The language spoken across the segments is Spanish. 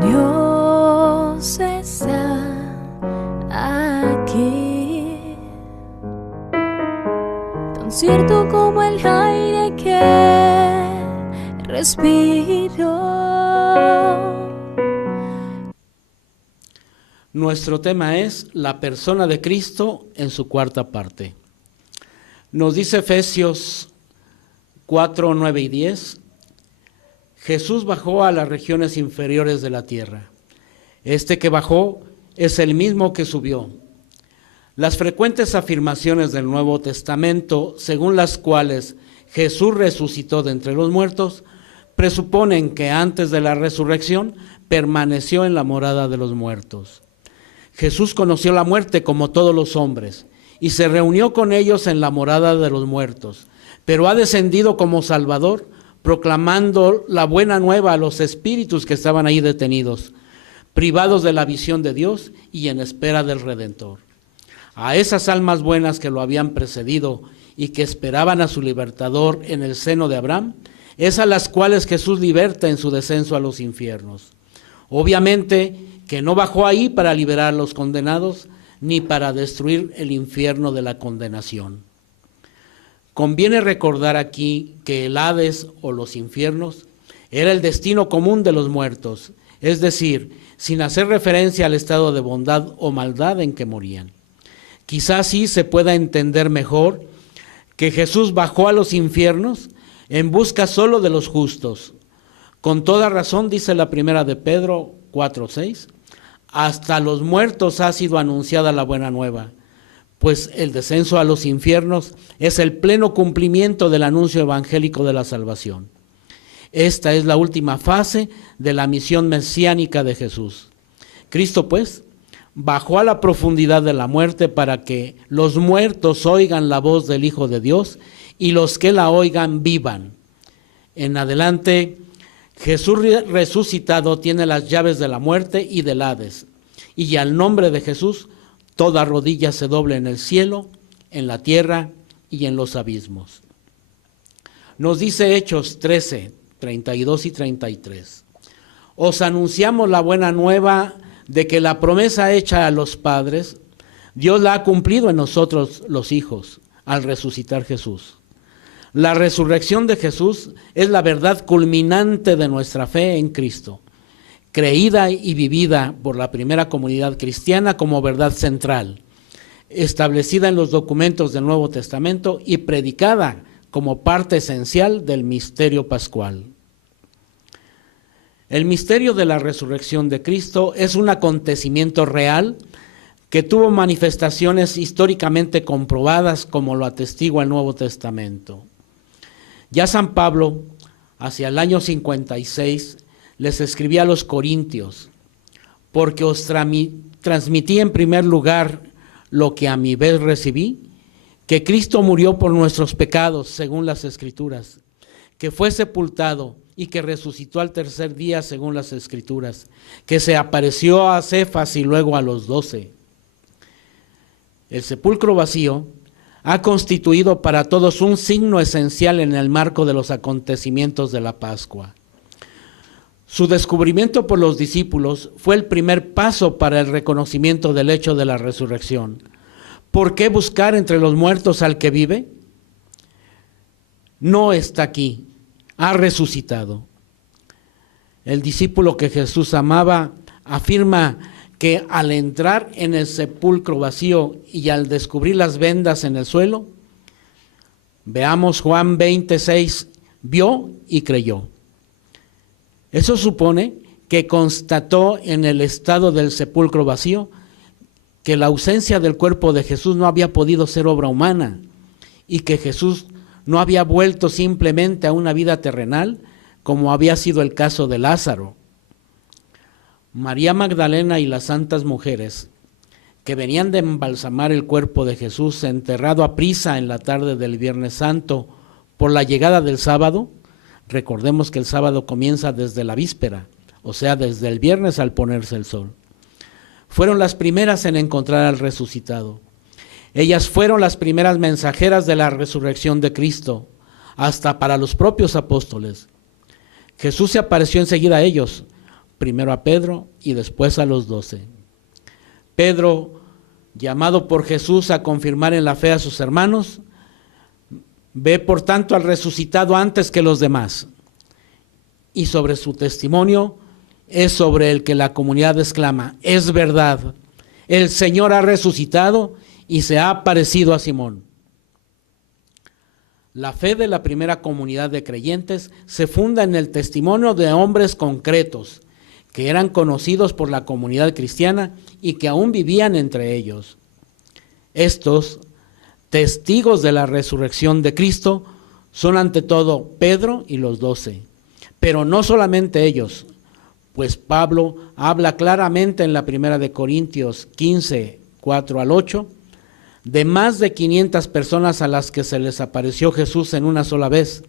Dios está aquí, tan cierto como el aire que respiro. Nuestro tema es la persona de Cristo en su cuarta parte. Nos dice Efesios 4, 9 y 10, Jesús bajó a las regiones inferiores de la tierra. Este que bajó es el mismo que subió. Las frecuentes afirmaciones del Nuevo Testamento, según las cuales Jesús resucitó de entre los muertos, presuponen que antes de la resurrección permaneció en la morada de los muertos. Jesús conoció la muerte como todos los hombres y se reunió con ellos en la morada de los muertos, pero ha descendido como Salvador, proclamando la buena nueva a los espíritus que estaban ahí detenidos, privados de la visión de Dios y en espera del Redentor. A esas almas buenas que lo habían precedido y que esperaban a su libertador en el seno de Abraham, es a las cuales Jesús liberta en su descenso a los infiernos. Obviamente que no bajó ahí para liberar a los condenados, ni para destruir el infierno de la condenación. Conviene recordar aquí que el Hades o los infiernos era el destino común de los muertos, es decir, sin hacer referencia al estado de bondad o maldad en que morían. Quizás así se pueda entender mejor que Jesús bajó a los infiernos en busca solo de los justos. Con toda razón dice la primera de Pedro 4:6, hasta los muertos ha sido anunciada la buena nueva, pues el descenso a los infiernos es el pleno cumplimiento del anuncio evangélico de la salvación. Esta es la última fase de la misión mesiánica de Jesús. Cristo, pues, bajó a la profundidad de la muerte para que los muertos oigan la voz del Hijo de Dios y los que la oigan vivan. En adelante, Jesús resucitado tiene las llaves de la muerte y del Hades, y al nombre de Jesús toda rodilla se doble en el cielo, en la tierra y en los abismos. Nos dice Hechos 13, 32 y 33. Os anunciamos la buena nueva de que la promesa hecha a los padres, Dios la ha cumplido en nosotros los hijos, al resucitar Jesús. La resurrección de Jesús es la verdad culminante de nuestra fe en Cristo, creída y vivida por la primera comunidad cristiana como verdad central, establecida en los documentos del Nuevo Testamento y predicada como parte esencial del misterio pascual. El misterio de la resurrección de Cristo es un acontecimiento real que tuvo manifestaciones históricamente comprobadas, como lo atestigua el Nuevo Testamento. Ya San Pablo, hacia el año 56, les escribía a los corintios, porque os transmití en primer lugar lo que a mi vez recibí, que Cristo murió por nuestros pecados, según las Escrituras, que fue sepultado y que resucitó al tercer día, según las Escrituras, que se apareció a Cefas y luego a los 12. El sepulcro vacío ha constituido para todos un signo esencial en el marco de los acontecimientos de la Pascua. Su descubrimiento por los discípulos fue el primer paso para el reconocimiento del hecho de la resurrección. ¿Por qué buscar entre los muertos al que vive? No está aquí, ha resucitado. El discípulo que Jesús amaba afirma que al entrar en el sepulcro vacío y al descubrir las vendas en el suelo, veamos Juan 26, vio y creyó. Eso supone que constató en el estado del sepulcro vacío que la ausencia del cuerpo de Jesús no había podido ser obra humana y que Jesús no había vuelto simplemente a una vida terrenal como había sido el caso de Lázaro. María Magdalena y las santas mujeres que venían de embalsamar el cuerpo de Jesús enterrado a prisa en la tarde del Viernes Santo por la llegada del sábado. Recordemos que el sábado comienza desde la víspera, o sea, desde el viernes al ponerse el sol. Fueron las primeras en encontrar al resucitado. Ellas fueron las primeras mensajeras de la resurrección de Cristo, hasta para los propios apóstoles. Jesús se apareció enseguida a ellos, primero a Pedro y después a los 12. Pedro, llamado por Jesús a confirmar en la fe a sus hermanos, ve por tanto al resucitado antes que los demás. Y sobre su testimonio es sobre el que la comunidad exclama: es verdad, el Señor ha resucitado y se ha aparecido a Simón. La fe de la primera comunidad de creyentes se funda en el testimonio de hombres concretos que eran conocidos por la comunidad cristiana y que aún vivían entre ellos. Estos testigos de la resurrección de Cristo son ante todo Pedro y los 12, pero no solamente ellos, pues Pablo habla claramente en la primera de Corintios 15, 4 al 8, de más de 500 personas a las que se les apareció Jesús en una sola vez,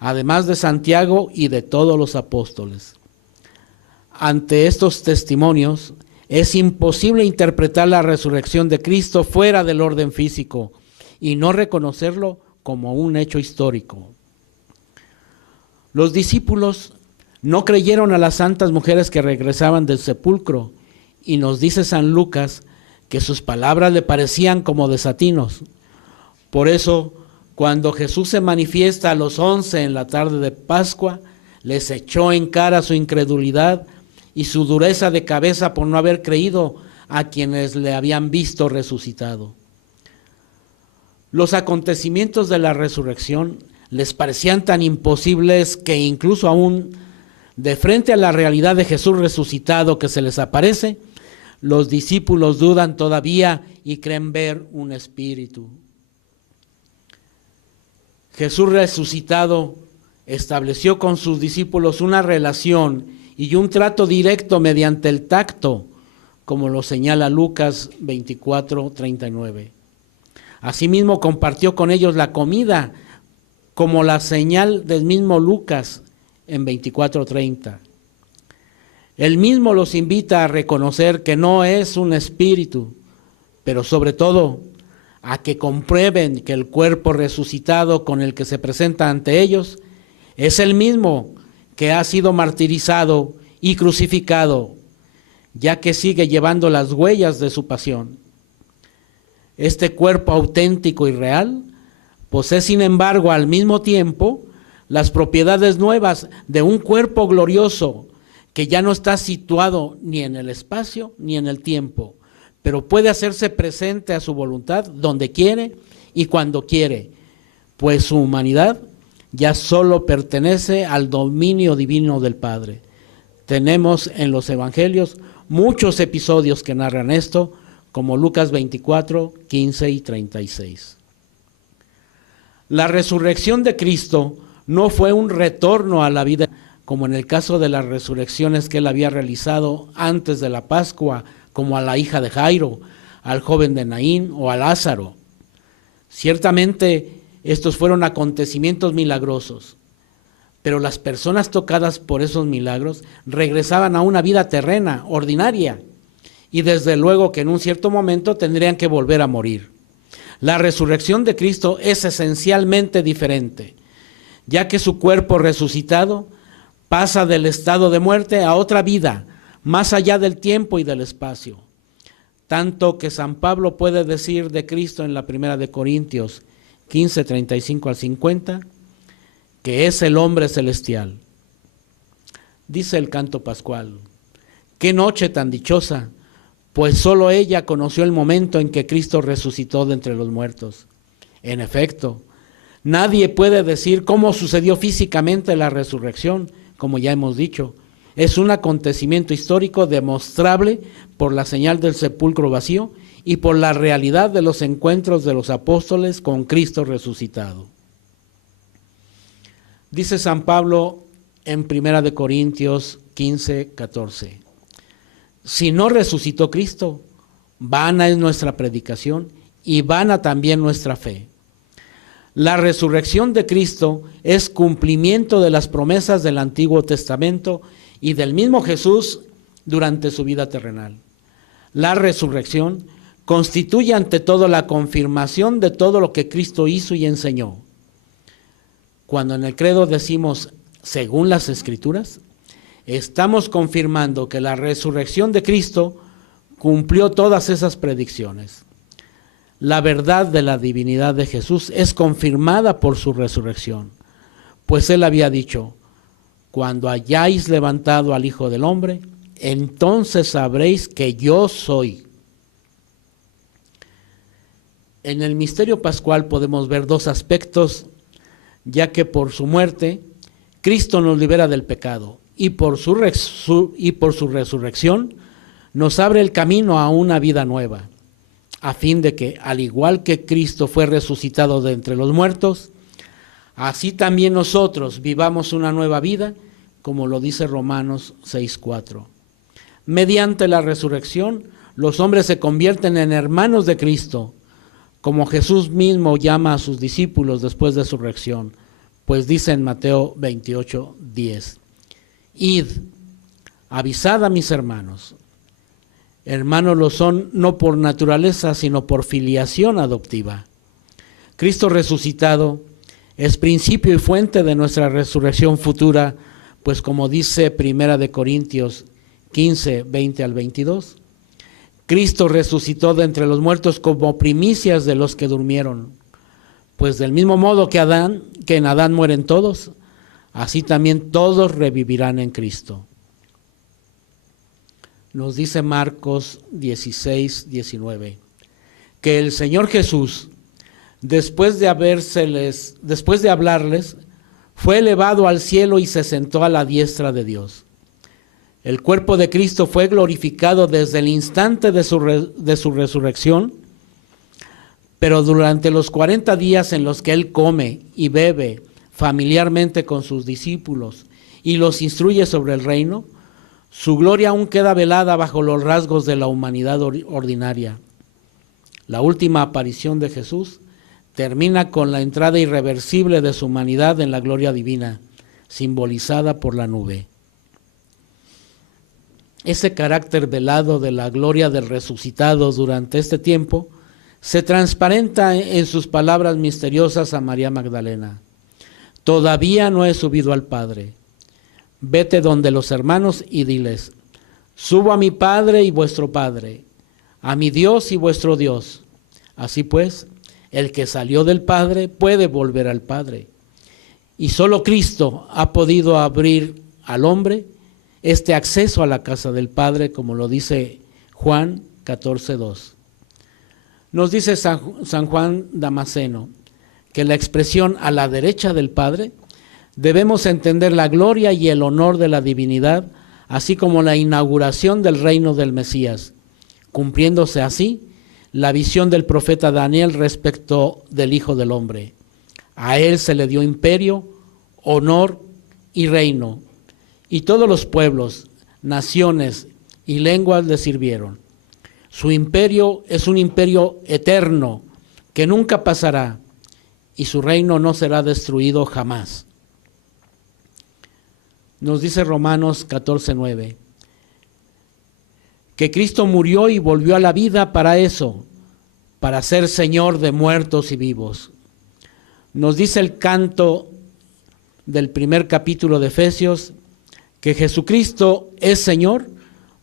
además de Santiago y de todos los apóstoles. Ante estos testimonios, es imposible interpretar la resurrección de Cristo fuera del orden físico y no reconocerlo como un hecho histórico. Los discípulos no creyeron a las santas mujeres que regresaban del sepulcro, y nos dice San Lucas que sus palabras le parecían como desatinos. Por eso, cuando Jesús se manifiesta a los 11 en la tarde de Pascua, les echó en cara su incredulidad y su dureza de cabeza por no haber creído a quienes le habían visto resucitado. Los acontecimientos de la resurrección les parecían tan imposibles que incluso aún de frente a la realidad de Jesús resucitado que se les aparece, los discípulos dudan todavía y creen ver un espíritu. Jesús resucitado estableció con sus discípulos una relación y un trato directo mediante el tacto, como lo señala Lucas 24:39. Asimismo compartió con ellos la comida, como la señal del mismo Lucas en 24:30. Él mismo los invita a reconocer que no es un espíritu, pero sobre todo a que comprueben que el cuerpo resucitado con el que se presenta ante ellos es el mismo que ha sido martirizado y crucificado, ya que sigue llevando las huellas de su pasión. Este cuerpo auténtico y real posee, sin embargo, al mismo tiempo las propiedades nuevas de un cuerpo glorioso que ya no está situado ni en el espacio ni en el tiempo, pero puede hacerse presente a su voluntad donde quiere y cuando quiere, pues su humanidad ya solo pertenece al dominio divino del Padre. Tenemos en los evangelios muchos episodios que narran esto, como Lucas 24, 15 y 36. La resurrección de Cristo no fue un retorno a la vida, como en el caso de las resurrecciones que él había realizado antes de la Pascua, como a la hija de Jairo, al joven de Naín o a Lázaro. Ciertamente estos fueron acontecimientos milagrosos, pero las personas tocadas por esos milagros regresaban a una vida terrena, ordinaria, y desde luego que en un cierto momento tendrían que volver a morir. La resurrección de Cristo es esencialmente diferente, ya que su cuerpo resucitado pasa del estado de muerte a otra vida, más allá del tiempo y del espacio. Tanto que San Pablo puede decir de Cristo en la primera de Corintios 15, 35 al 50, que es el hombre celestial. Dice el canto pascual: qué noche tan dichosa, pues solo ella conoció el momento en que Cristo resucitó de entre los muertos. En efecto, nadie puede decir cómo sucedió físicamente la resurrección, como ya hemos dicho. Es un acontecimiento histórico demostrable por la señal del sepulcro vacío y por la realidad de los encuentros de los apóstoles con Cristo resucitado. Dice San Pablo en 1 Corintios 15, 14. Si no resucitó Cristo, vana es nuestra predicación y vana también nuestra fe. La resurrección de Cristo es cumplimiento de las promesas del Antiguo Testamento y del mismo Jesús durante su vida terrenal. La resurrección constituye ante todo la confirmación de todo lo que Cristo hizo y enseñó. Cuando en el credo decimos según las Escrituras, estamos confirmando que la resurrección de Cristo cumplió todas esas predicciones. La verdad de la divinidad de Jesús es confirmada por su resurrección, pues Él había dicho: cuando hayáis levantado al Hijo del Hombre, entonces sabréis que yo soy. En el misterio pascual podemos ver dos aspectos, ya que por su muerte Cristo nos libera del pecado y por su resurrección nos abre el camino a una vida nueva, a fin de que, al igual que Cristo fue resucitado de entre los muertos, así también nosotros vivamos una nueva vida, como lo dice Romanos 6:4. Mediante la resurrección, los hombres se convierten en hermanos de Cristo, como Jesús mismo llama a sus discípulos después de su resurrección, pues dice en Mateo 28:10: Id, avisad a mis hermanos. Hermanos lo son no por naturaleza, sino por filiación adoptiva. Cristo resucitado es principio y fuente de nuestra resurrección futura, pues como dice 1 Corintios 15, 20 al 22, Cristo resucitó de entre los muertos como primicias de los que durmieron. Pues del mismo modo que en Adán mueren todos, así también todos revivirán en Cristo. Nos dice Marcos 16, 19, que el Señor Jesús, después de hablarles, fue elevado al cielo y se sentó a la diestra de Dios. El cuerpo de Cristo fue glorificado desde el instante de su resurrección, pero durante los 40 días en los que Él come y bebe familiarmente con sus discípulos y los instruye sobre el reino, su gloria aún queda velada bajo los rasgos de la humanidad ordinaria. La última aparición de Jesús termina con la entrada irreversible de su humanidad en la gloria divina, simbolizada por la nube. Ese carácter velado de la gloria del resucitado durante este tiempo se transparenta en sus palabras misteriosas a María Magdalena: todavía no he subido al Padre. Vete donde los hermanos y diles: subo a mi Padre y vuestro Padre, a mi Dios y vuestro Dios. Así pues, el que salió del Padre puede volver al Padre. Y solo Cristo ha podido abrir al hombre este acceso a la casa del Padre, como lo dice Juan 14:2. Nos dice San Juan Damasceno que la expresión a la derecha del Padre debemos entender la gloria y el honor de la divinidad, así como la inauguración del reino del Mesías, cumpliéndose así la visión del profeta Daniel respecto del Hijo del Hombre. A él se le dio imperio, honor y reino, y todos los pueblos, naciones y lenguas le sirvieron. Su imperio es un imperio eterno que nunca pasará, y su reino no será destruido jamás. Nos dice Romanos 14:9, que Cristo murió y volvió a la vida para eso, para ser Señor de muertos y vivos. Nos dice el canto del primer capítulo de Efesios que Jesucristo es Señor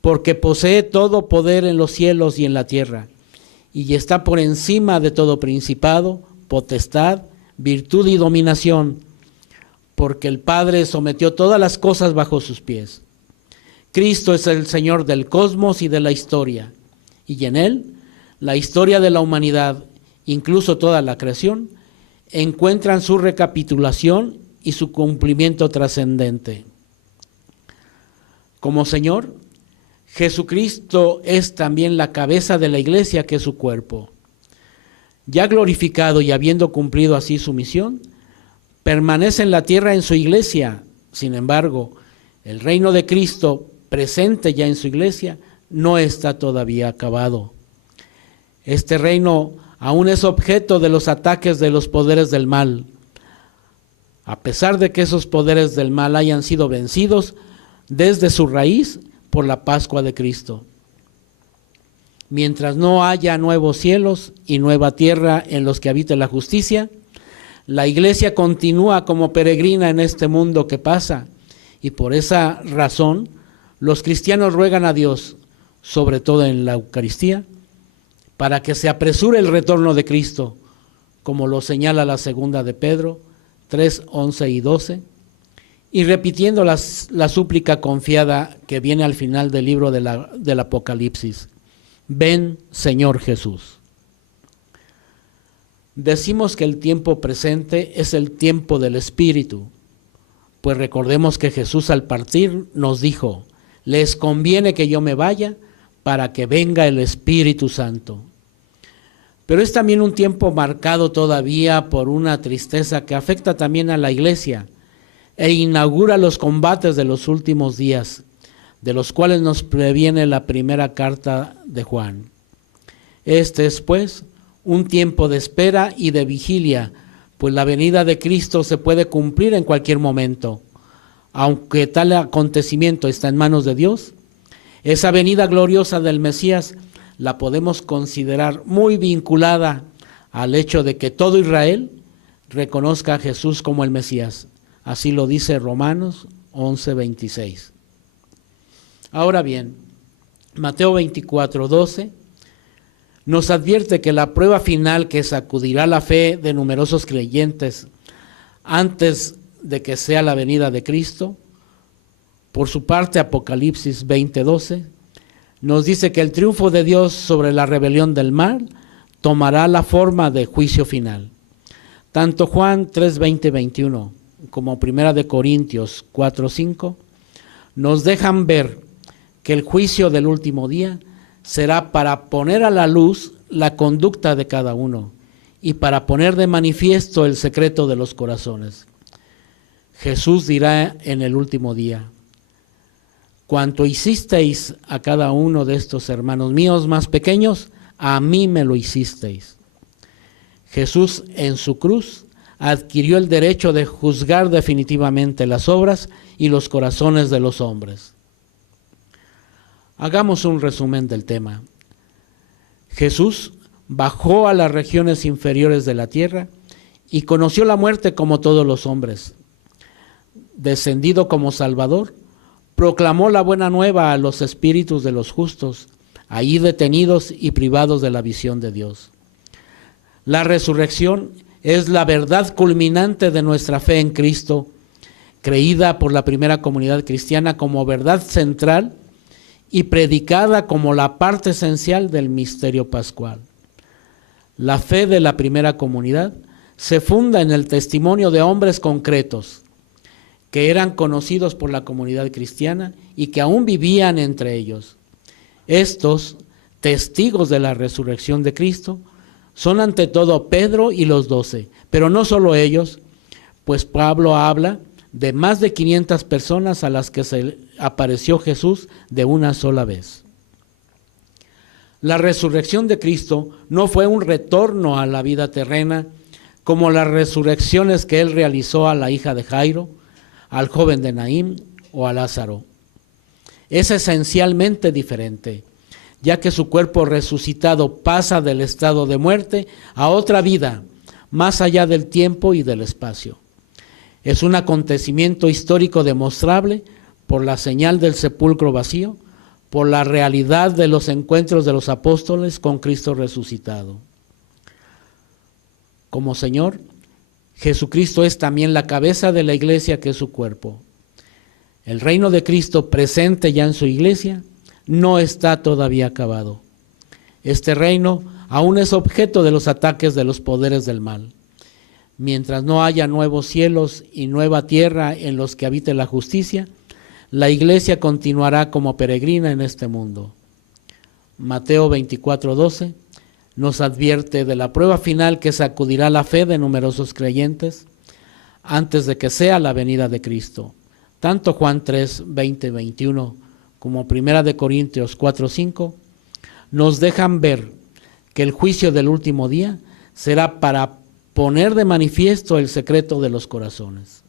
porque posee todo poder en los cielos y en la tierra, y está por encima de todo principado, potestad, virtud y dominación, porque el Padre sometió todas las cosas bajo sus pies. Cristo es el Señor del cosmos y de la historia, y en Él la historia de la humanidad, incluso toda la creación, encuentran su recapitulación y su cumplimiento trascendente. Como Señor, Jesucristo es también la cabeza de la iglesia, que es su cuerpo. Ya glorificado y habiendo cumplido así su misión, permanece en la tierra en su iglesia. Sin embargo, el reino de Cristo, presente ya en su iglesia, no está todavía acabado. Este reino aún es objeto de los ataques de los poderes del mal. A pesar de que esos poderes del mal hayan sido vencidos desde su raíz por la Pascua de Cristo. Mientras no haya nuevos cielos y nueva tierra en los que habite la justicia, la iglesia continúa como peregrina en este mundo que pasa Y por esa razón, los cristianos ruegan a Dios, sobre todo en la Eucaristía, para que se apresure el retorno de Cristo, como lo señala la segunda de Pedro 3, 11 y 12, y repitiendo la súplica confiada que viene al final del libro del Apocalipsis: ven, Señor Jesús. Decimos que el tiempo presente es el tiempo del Espíritu, pues recordemos que Jesús al partir nos dijo: les conviene que yo me vaya para que venga el Espíritu Santo. Pero es también un tiempo marcado todavía por una tristeza que afecta también a la iglesia e inaugura los combates de los últimos días, de los cuales nos previene la primera carta de Juan. Este es, pues, un tiempo de espera y de vigilia, pues la venida de Cristo se puede cumplir en cualquier momento. Aunque tal acontecimiento está en manos de Dios, esa venida gloriosa del Mesías la podemos considerar muy vinculada al hecho de que todo Israel reconozca a Jesús como el Mesías. Así lo dice Romanos 11:26. Ahora bien, Mateo 24:12 nos advierte que la prueba final que sacudirá la fe de numerosos creyentes antes de que sea la venida de Cristo, por su parte Apocalipsis 20:12, nos dice que el triunfo de Dios sobre la rebelión del mal tomará la forma de juicio final. Tanto Juan 3:20-21 como Primera de Corintios 4:5 nos dejan ver que el juicio del último día será para poner a la luz la conducta de cada uno y para poner de manifiesto el secreto de los corazones. Jesús dirá en el último día: cuanto hicisteis a cada uno de estos hermanos míos más pequeños, a mí me lo hicisteis. Jesús en su cruz adquirió el derecho de juzgar definitivamente las obras y los corazones de los hombres. Hagamos un resumen del tema. Jesús bajó a las regiones inferiores de la tierra y conoció la muerte como todos los hombres. Descendido como Salvador, proclamó la buena nueva a los espíritus de los justos, ahí detenidos y privados de la visión de Dios. La resurrección es la verdad culminante de nuestra fe en Cristo, creída por la primera comunidad cristiana como verdad central y predicada como la parte esencial del misterio pascual. La fe de la primera comunidad se funda en el testimonio de hombres concretos que eran conocidos por la comunidad cristiana y que aún vivían entre ellos. Estos, testigos de la resurrección de Cristo, son ante todo Pedro y los 12, pero no solo ellos, pues Pablo habla de más de 500 personas a las que se apareció Jesús de una sola vez. La resurrección de Cristo no fue un retorno a la vida terrena como las resurrecciones que él realizó a la hija de Jairo, al joven de Naín o a Lázaro. Es esencialmente diferente, ya que su cuerpo resucitado pasa del estado de muerte a otra vida, más allá del tiempo y del espacio. Es un acontecimiento histórico demostrable por la señal del sepulcro vacío, por la realidad de los encuentros de los apóstoles con Cristo resucitado. Como Señor, Jesucristo es también la cabeza de la iglesia, que es su cuerpo. El reino de Cristo presente ya en su iglesia no está todavía acabado. Este reino aún es objeto de los ataques de los poderes del mal. Mientras no haya nuevos cielos y nueva tierra en los que habite la justicia, la iglesia continuará como peregrina en este mundo. Mateo 24:12 nos advierte de la prueba final que sacudirá la fe de numerosos creyentes antes de que sea la venida de Cristo. Tanto Juan 3:20-21 como Primera de Corintios 4:5 nos dejan ver que el juicio del último día será para poner de manifiesto el secreto de los corazones.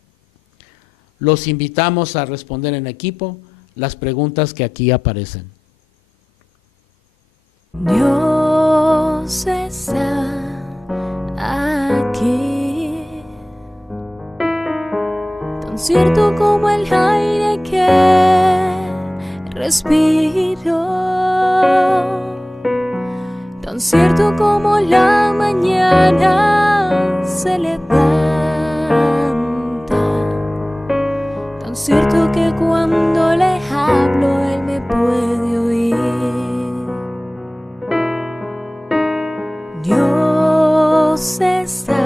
Los invitamos a responder en equipo las preguntas que aquí aparecen. Dios está aquí, tan tan cierto como el aire que respiro, tan cierto como la mañana se levanta, tan cierto que cuando le hablo él me puede oír. Dios está